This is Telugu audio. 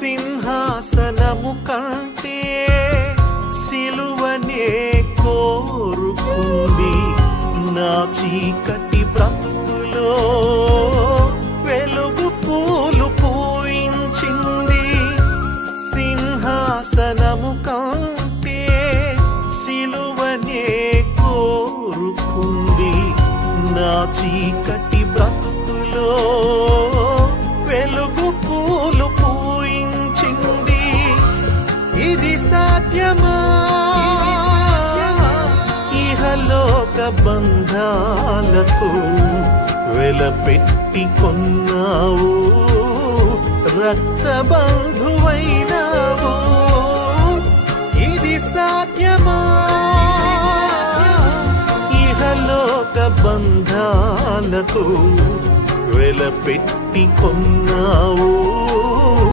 సింహాసనము కంటే సిలువనే కోరుకుంది నా చీకటి బ్రతుకులో వెలుగు పూలు పూయించింది. సింహాసనము కంటే సిలువనే కోరుకుంది నా చీకటి బ్రతుకులో వెలుగు పూలు పూయించింది. ఇది సాధ్యమా? ఇహలోక బంధాలకు వెలపెట్టి కొన్నావు, రక్త బంధువైనావు. ఇది సాధ్యమా? ఇహలోక బంధాలకు వెలపెట్టి కొన్నావు,